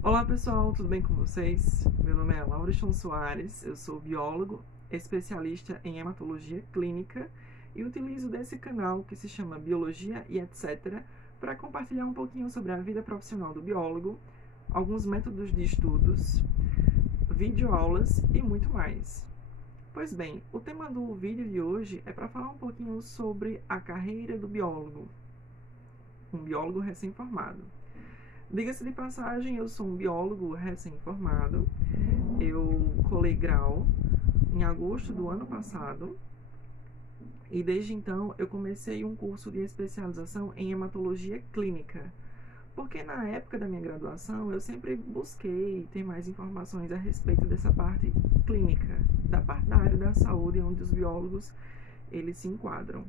Olá pessoal, tudo bem com vocês? Meu nome é Lauriston Soares, eu sou biólogo, especialista em hematologia clínica e utilizo desse canal que se chama Biologia e etc. para compartilhar um pouquinho sobre a vida profissional do biólogo, alguns métodos de estudos, videoaulas e muito mais. Pois bem, o tema do vídeo de hoje é para falar um pouquinho sobre a carreira do biólogo, um biólogo recém-formado. Diga-se de passagem, eu sou um biólogo recém-formado. Eu colei grau em agosto do ano passado e desde então eu comecei um curso de especialização em hematologia clínica. Porque na época da minha graduação eu sempre busquei ter mais informações a respeito dessa parte clínica, da parte da área da saúde onde os biólogos eles se enquadram.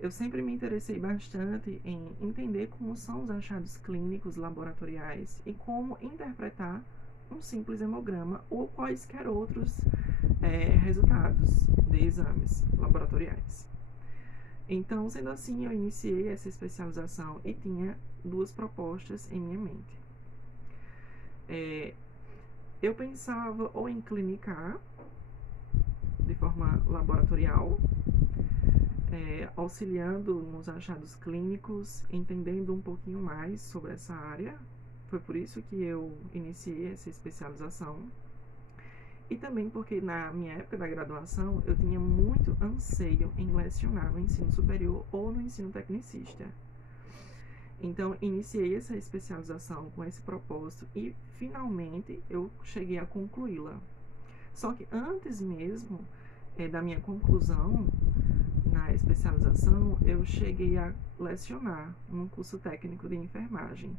Eu sempre me interessei bastante em entender como são os achados clínicos laboratoriais e como interpretar um simples hemograma ou quaisquer outros resultados de exames laboratoriais. Então, sendo assim, eu iniciei essa especialização e tinha duas propostas em minha mente. Eu pensava ou em clinicar de forma laboratorial, auxiliando nos achados clínicos, entendendo um pouquinho mais sobre essa área. Foi por isso que eu iniciei essa especialização. E também porque na minha época da graduação eu tinha muito anseio em lecionar no ensino superior ou no ensino tecnicista. Então, iniciei essa especialização com esse propósito e finalmente eu cheguei a concluí-la. Só que antes mesmo da minha conclusão na especialização, eu cheguei a lecionar num curso técnico de enfermagem,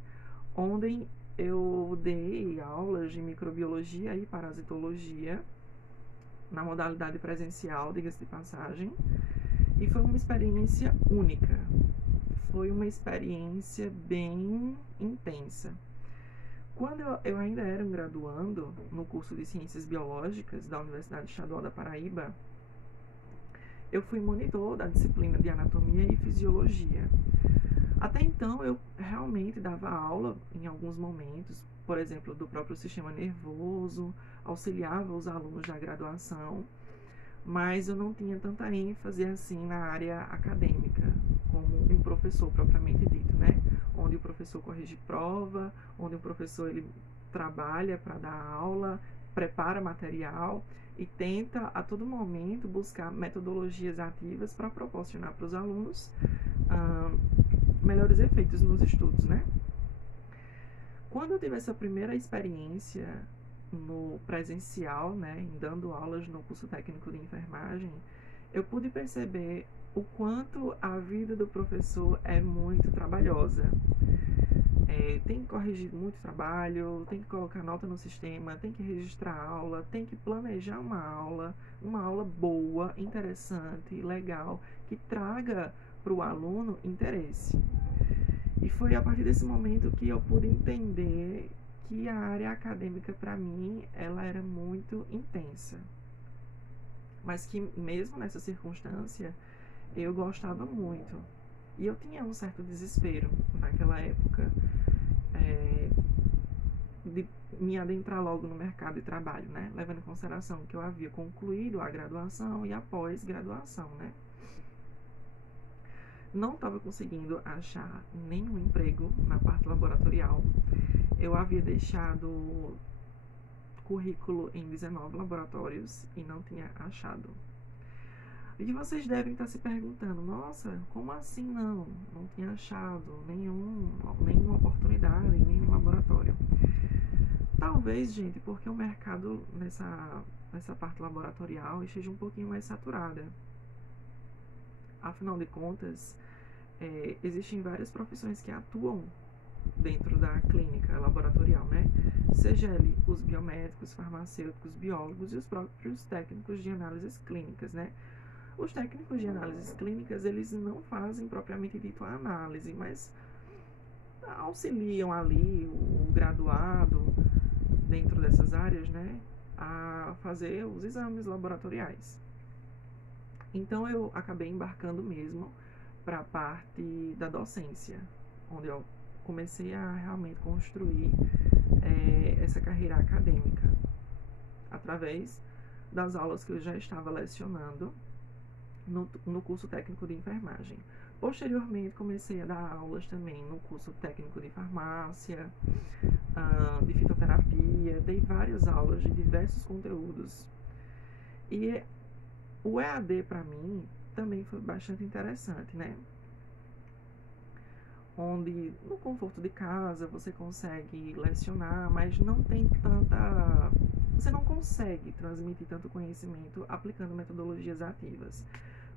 onde eu dei aulas de microbiologia e parasitologia na modalidade presencial, diga-se de passagem, e foi uma experiência única. Foi uma experiência bem intensa. Quando eu ainda era um graduando no curso de Ciências Biológicas da Universidade Estadual da Paraíba, eu fui monitor da disciplina de Anatomia e Fisiologia. Até então, eu realmente dava aula em alguns momentos, por exemplo, do próprio sistema nervoso, auxiliava os alunos da graduação, mas eu não tinha tanta ênfase assim na área acadêmica, como um professor propriamente dito, né? Onde o professor corrige prova, onde o professor ele trabalha para dar aula, prepara material e tenta a todo momento buscar metodologias ativas para proporcionar para os alunos melhores efeitos nos estudos, né? Quando eu tive essa primeira experiência no presencial, né, dando aulas no curso técnico de enfermagem, eu pude perceber o quanto a vida do professor é muito trabalhosa. Tem que corrigir muito trabalho, tem que colocar nota no sistema, tem que registrar aula, tem que planejar uma aula boa, interessante, legal, que traga para o aluno interesse. E foi a partir desse momento que eu pude entender que a área acadêmica para mim ela era muito intensa, mas que mesmo nessa circunstância eu gostava muito. E eu tinha um certo desespero naquela época de me adentrar logo no mercado de trabalho, né? Levando em consideração que eu havia concluído a graduação e a pós-graduação, né? Não estava conseguindo achar nenhum emprego na parte laboratorial. Eu havia deixado currículo em 19 laboratórios e não tinha achado. E vocês devem estar se perguntando, nossa, como assim não? Não tinha achado nenhuma oportunidade em nenhum laboratório. Talvez, gente, porque o mercado nessa parte laboratorial esteja um pouquinho mais saturada. Afinal de contas, existem várias profissões que atuam dentro da clínica laboratorial, né? Seja ele os biomédicos, farmacêuticos, biólogos e os próprios técnicos de análises clínicas, né? Os técnicos de análises clínicas, eles não fazem propriamente dito a análise, mas auxiliam ali o graduado dentro dessas áreas, né, a fazer os exames laboratoriais. Então eu acabei embarcando mesmo para a parte da docência, onde eu comecei a realmente construir essa carreira acadêmica, através das aulas que eu já estava lecionando no curso técnico de enfermagem. Posteriormente, comecei a dar aulas também no curso técnico de farmácia, de fitoterapia, dei várias aulas de diversos conteúdos. E o EAD, para mim, também foi bastante interessante, né? Onde, no conforto de casa, você consegue lecionar, mas não tem tanta... Você não consegue transmitir tanto conhecimento aplicando metodologias ativas,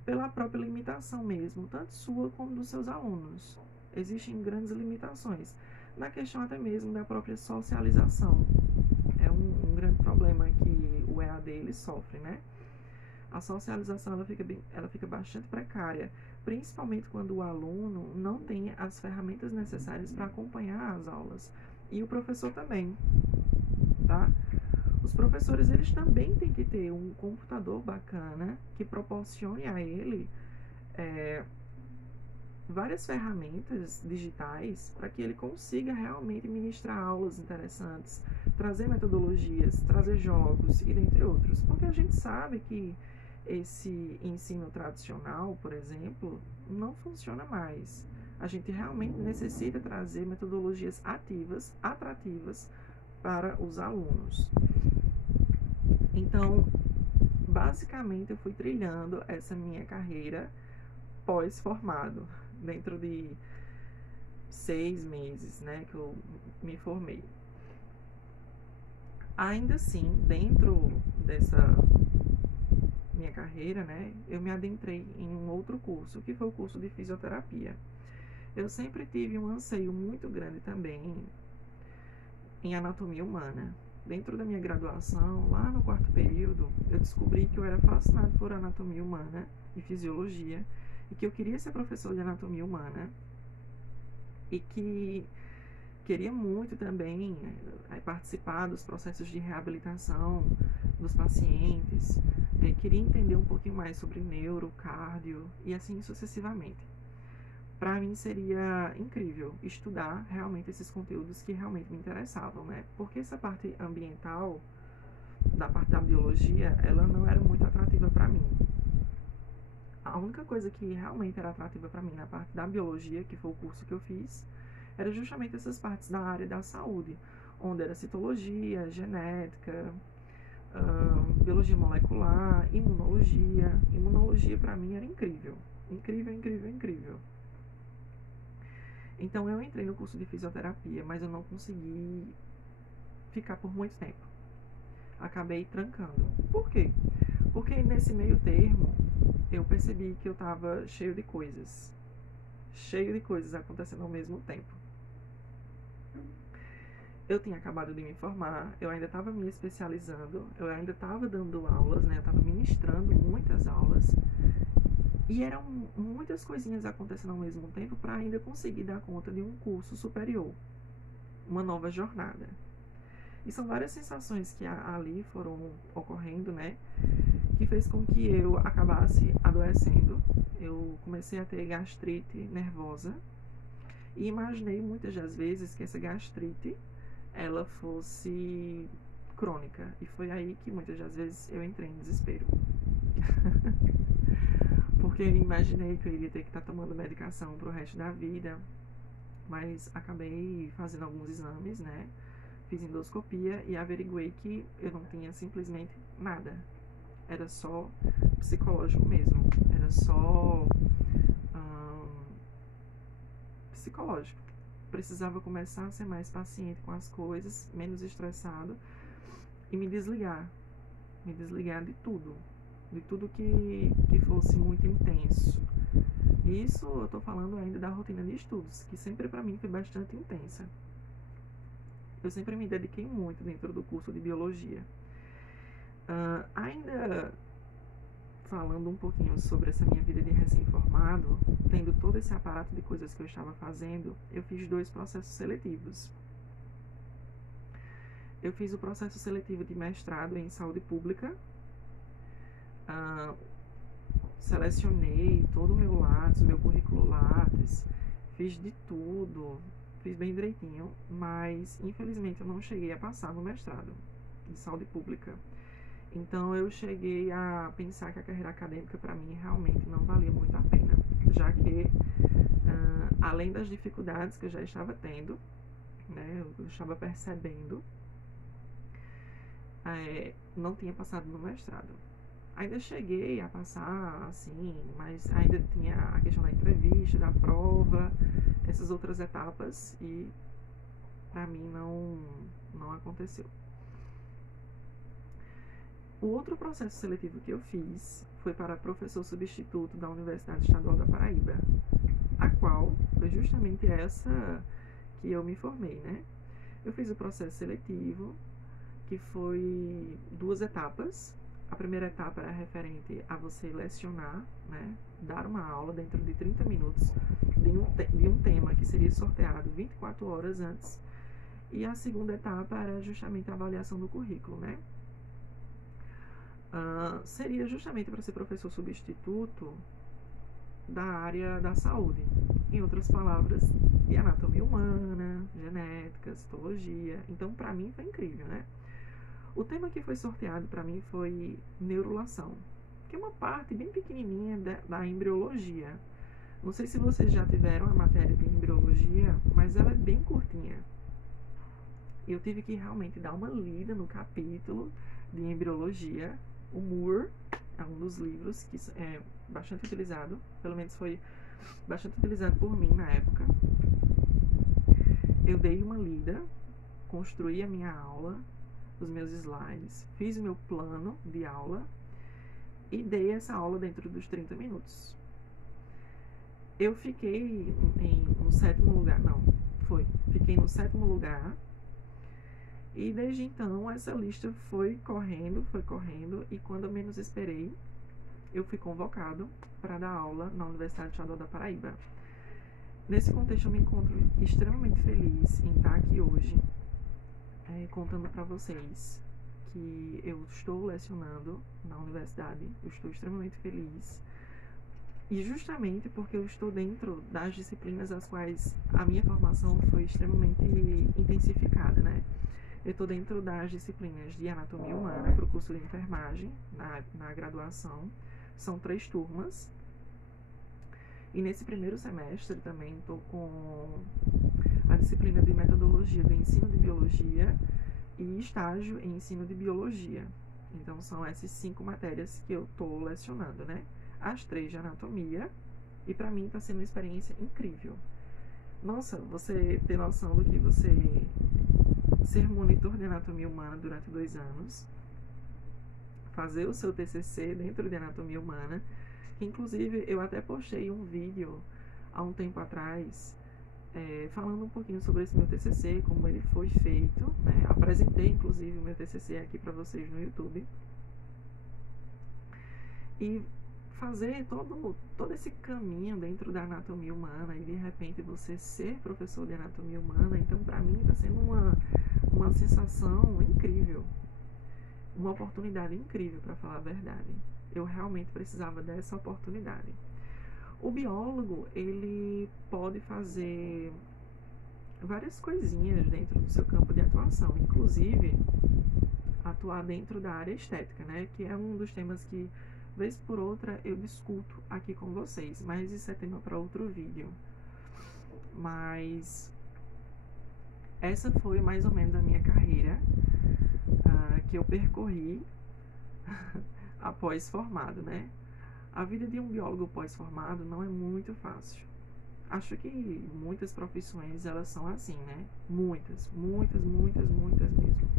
pela própria limitação mesmo, tanto sua como dos seus alunos. Existem grandes limitações, na questão até mesmo da própria socialização. É um grande problema que o EAD ele sofre, né? A socialização ela fica bastante precária, principalmente quando o aluno não tem as ferramentas necessárias para acompanhar as aulas. E o professor também, tá? Os professores, eles também têm que ter um computador bacana que proporcione a ele várias ferramentas digitais para que ele consiga realmente ministrar aulas interessantes, trazer metodologias, trazer jogos e dentre outros. Porque a gente sabe que esse ensino tradicional, por exemplo, não funciona mais. A gente realmente necessita trazer metodologias ativas, atrativas para os alunos. Então, basicamente, eu fui trilhando essa minha carreira pós-formado, dentro de 6 meses, né, que eu me formei. Ainda assim, dentro dessa minha carreira, né, eu me adentrei em um outro curso, que foi o curso de fisioterapia. Eu sempre tive um anseio muito grande também em anatomia humana. Dentro da minha graduação, lá no 4º período, eu descobri que eu era fascinado por anatomia humana e fisiologia, e que eu queria ser professor de anatomia humana, e que queria muito também participar dos processos de reabilitação dos pacientes, queria entender um pouquinho mais sobre neuro, cardio e assim sucessivamente. Para mim seria incrível estudar realmente esses conteúdos que realmente me interessavam, né? Porque essa parte ambiental, da parte da biologia, ela não era muito atrativa para mim. A única coisa que realmente era atrativa para mim na parte da biologia, que foi o curso que eu fiz, era justamente essas partes da área da saúde, onde era citologia, genética, biologia molecular, imunologia. Imunologia para mim era incrível. Incrível, incrível, incrível. Então eu entrei no curso de fisioterapia, mas eu não consegui ficar por muito tempo. Acabei trancando. Por quê? Porque nesse meio termo eu percebi que eu estava cheio de coisas acontecendo ao mesmo tempo. Eu tinha acabado de me formar, eu ainda estava me especializando, eu ainda estava dando aulas, né? Eu estava ministrando muitas aulas. E eram muitas coisinhas acontecendo ao mesmo tempo para ainda conseguir dar conta de um curso superior, uma nova jornada. E são várias sensações que ali foram ocorrendo, né? Que fez com que eu acabasse adoecendo. Eu comecei a ter gastrite nervosa e imaginei muitas das vezes que essa gastrite ela fosse crônica. E foi aí que muitas das vezes eu entrei em desespero. Porque eu imaginei que eu iria ter que estar tomando medicação pro resto da vida, mas acabei fazendo alguns exames, né? Fiz endoscopia e averiguei que eu não tinha simplesmente nada. Era só psicológico mesmo. Era só psicológico. Precisava começar a ser mais paciente com as coisas, menos estressado e me desligar de tudo que fosse muito intenso. Isso eu tô falando ainda da rotina de estudos, que sempre para mim foi bastante intensa. Eu sempre me dediquei muito dentro do curso de biologia. Ainda falando um pouquinho sobre essa minha vida de recém-formado, tendo todo esse aparato de coisas que eu estava fazendo, eu fiz 2 processos seletivos. Eu fiz o processo seletivo de mestrado em saúde pública, selecionei todo o meu Lattes, meu currículo Lattes, fiz de tudo, fiz bem direitinho, mas infelizmente eu não cheguei a passar no mestrado de saúde pública. Então eu cheguei a pensar que a carreira acadêmica para mim realmente não valia muito a pena, já que além das dificuldades que eu já estava tendo, né, eu estava percebendo, não tinha passado no mestrado. Ainda cheguei a passar, assim, mas ainda tinha a questão da entrevista, da prova, essas outras etapas, e para mim não aconteceu. O outro processo seletivo que eu fiz foi para professor substituto da Universidade Estadual da Paraíba, a qual foi justamente essa que eu me formei, né? Eu fiz o processo seletivo, que foi 2 etapas. A primeira etapa era referente a você lecionar, né? Dar uma aula dentro de 30 minutos de um tema que seria sorteado 24 horas antes. E a segunda etapa era justamente a avaliação do currículo, né? Seria justamente para ser professor substituto da área da saúde. Em outras palavras, de anatomia humana, genética, citologia. Então, para mim, foi incrível, né? O tema que foi sorteado para mim foi neurulação, que é uma parte bem pequenininha da embriologia. Não sei se vocês já tiveram a matéria de embriologia, mas ela é bem curtinha. Eu tive que realmente dar uma lida no capítulo de embriologia. O Moore é um dos livros que é bastante utilizado, pelo menos foi bastante utilizado por mim na época. Eu dei uma lida, construí a minha aula, os meus slides, fiz o meu plano de aula e dei essa aula dentro dos 30 minutos. Eu fiquei no 7º lugar, fiquei no 7º lugar, e desde então essa lista foi correndo, e quando eu menos esperei, eu fui convocado para dar aula na Universidade Estadual da Paraíba. Nesse contexto eu me encontro extremamente feliz em estar aqui hoje, contando para vocês que eu estou lecionando na universidade. Eu estou extremamente feliz, e justamente porque eu estou dentro das disciplinas as quais a minha formação foi extremamente intensificada, né? Eu estou dentro das disciplinas de anatomia humana para o curso de enfermagem na graduação. São 3 turmas. E nesse primeiro semestre também estou com a disciplina de metodologia do ensino de biologia e estágio em ensino de biologia. Então são essas 5 matérias que eu estou lecionando, né? As 3 de anatomia, e para mim está sendo uma experiência incrível. Nossa, você ter noção do que você ser monitor de anatomia humana durante 2 anos, fazer o seu TCC dentro de anatomia humana, que inclusive eu até postei um vídeo há um tempo atrás, falando um pouquinho sobre esse meu TCC, como ele foi feito, né? Apresentei inclusive o meu TCC aqui para vocês no YouTube. E fazer todo esse caminho dentro da anatomia humana, e de repente você ser professor de anatomia humana, então para mim está sendo uma sensação incrível, uma oportunidade incrível, para falar a verdade. Eu realmente precisava dessa oportunidade. O biólogo, ele pode fazer várias coisinhas dentro do seu campo de atuação, inclusive atuar dentro da área estética, né, que é um dos temas que vez por outra eu discuto aqui com vocês, mas isso é tema para outro vídeo. Mas essa foi mais ou menos a minha carreira que eu percorri após formado, né? A vida de um biólogo pós-formado não é muito fácil. Acho que muitas profissões elas são assim, né? Muitas mesmo.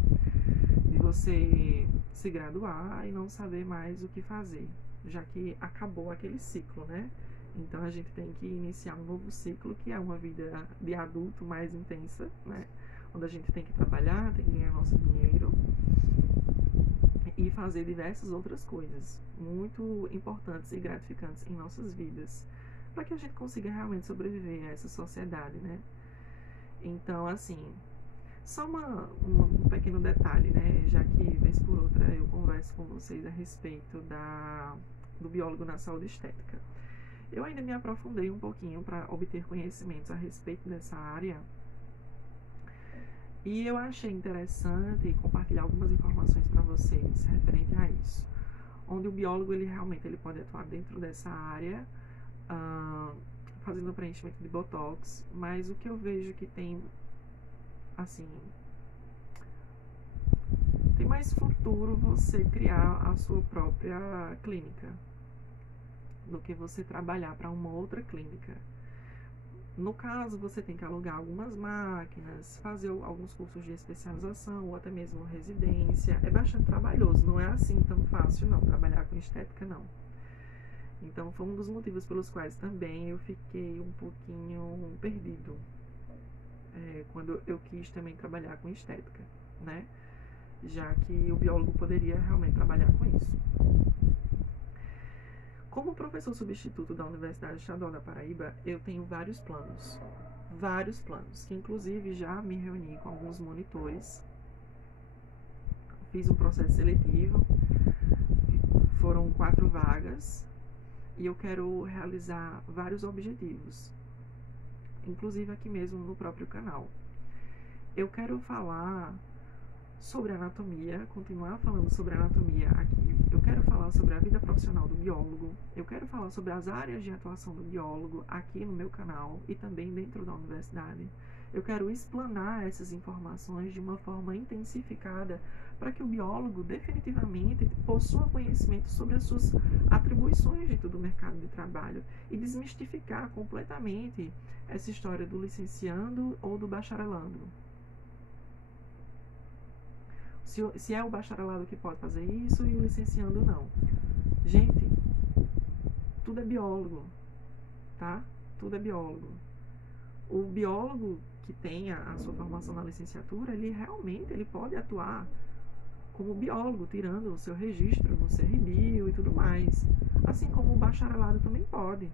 De você se graduar e não saber mais o que fazer, já que acabou aquele ciclo, né? Então a gente tem que iniciar um novo ciclo, que é uma vida de adulto mais intensa, né? Onde a gente tem que trabalhar, tem que ganhar nosso dinheiro e fazer diversas outras coisas muito importantes e gratificantes em nossas vidas, para que a gente consiga realmente sobreviver a essa sociedade, né? Então, assim, só um pequeno detalhe, né? Já que, vez por outra, eu converso com vocês a respeito do biólogo na saúde estética. Eu ainda me aprofundei um pouquinho para obter conhecimentos a respeito dessa área, E eu achei interessante compartilhar algumas informações para vocês referente a isso, onde o biólogo ele pode atuar dentro dessa área, fazendo preenchimento de botox, mas o que eu vejo que tem, assim, tem mais futuro você criar a sua própria clínica do que você trabalhar para uma outra clínica. No caso, você tem que alugar algumas máquinas, fazer alguns cursos de especialização ou até mesmo residência. É bastante trabalhoso, não é assim tão fácil não, trabalhar com estética não. Então foi um dos motivos pelos quais também eu fiquei um pouquinho perdido quando eu quis também trabalhar com estética, né? Já que o biólogo poderia realmente trabalhar com isso. Como professor substituto da Universidade Estadual da Paraíba, eu tenho vários planos, que inclusive já me reuni com alguns monitores, fiz um processo seletivo, foram 4 vagas, e eu quero realizar vários objetivos, inclusive aqui mesmo no próprio canal. Eu quero falar sobre anatomia, continuar falando sobre anatomia aqui. Eu quero falar sobre a vida profissional do biólogo. Eu quero falar sobre as áreas de atuação do biólogo aqui no meu canal e também dentro da universidade. Eu quero explanar essas informações de uma forma intensificada para que o biólogo definitivamente possua conhecimento sobre as suas atribuições dentro do mercado de trabalho e desmistificar completamente essa história do licenciando ou do bacharelando. Se é o bacharelado que pode fazer isso e o licenciando não. Gente, tudo é biólogo, tá? Tudo é biólogo. O biólogo que tenha a sua formação na licenciatura, ele realmente ele pode atuar como biólogo, tirando o seu registro no CRBio e tudo mais. Assim como o bacharelado também pode.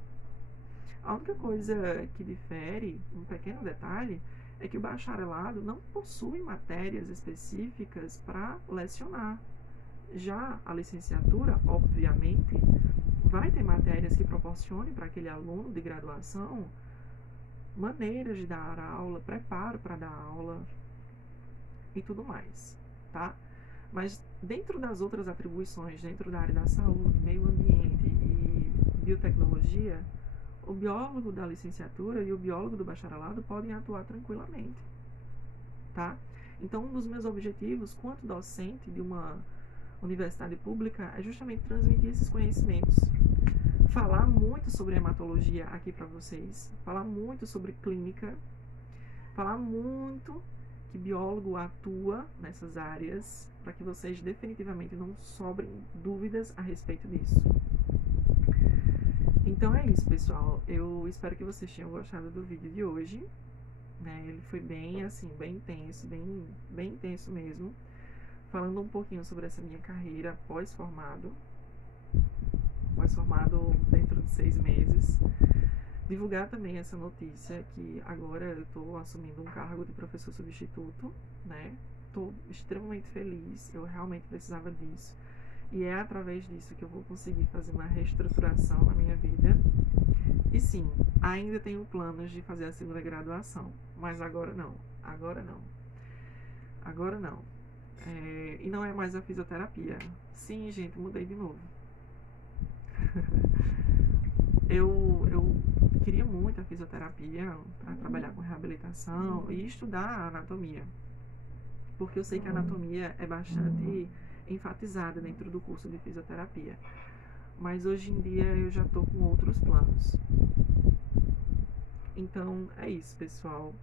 A única coisa que difere, um pequeno detalhe, é que o bacharelado não possui matérias específicas para lecionar. Já a licenciatura, obviamente, vai ter matérias que proporcionem para aquele aluno de graduação maneiras de dar a aula, preparo para dar aula e tudo mais, tá? Mas dentro das outras atribuições, dentro da área da saúde, meio ambiente e biotecnologia, o biólogo da licenciatura e o biólogo do bacharelado podem atuar tranquilamente, tá? Então, um dos meus objetivos, quanto docente de uma universidade pública, é justamente transmitir esses conhecimentos, falar muito sobre hematologia aqui para vocês, falar muito sobre clínica, falar muito que biólogo atua nessas áreas, para que vocês definitivamente não sobrem dúvidas a respeito disso. Então é isso, pessoal. Eu espero que vocês tenham gostado do vídeo de hoje. Ele foi bem, assim, bem intenso, bem intenso mesmo. Falando um pouquinho sobre essa minha carreira pós-formado dentro de 6 meses. Divulgar também essa notícia que agora eu estou assumindo um cargo de professor substituto, né? Estou extremamente feliz, eu realmente precisava disso. E é através disso que eu vou conseguir fazer uma reestruturação na minha vida. E sim, ainda tenho planos de fazer a segunda graduação, mas agora não. E não é mais a fisioterapia. Sim, gente, mudei de novo. Eu queria muito a fisioterapia para trabalhar com reabilitação e estudar a anatomia, porque eu sei que a anatomia é bastante enfatizada dentro do curso de fisioterapia, mas hoje em dia eu já estou com outros planos. Então é isso, pessoal.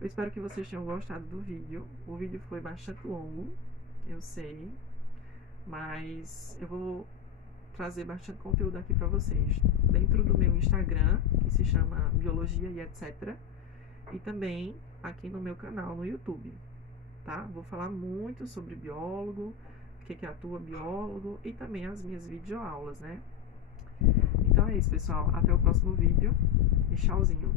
Eu espero que vocês tenham gostado do vídeo. O vídeo foi bastante longo, eu sei, mas eu vou trazer bastante conteúdo aqui para vocês dentro do meu Instagram, que se chama Biologia e etc, e também aqui no meu canal no YouTube, tá? Vou falar muito sobre biólogo, o que atua biólogo e também as minhas videoaulas, né? Então é isso, pessoal. Até o próximo vídeo e tchauzinho!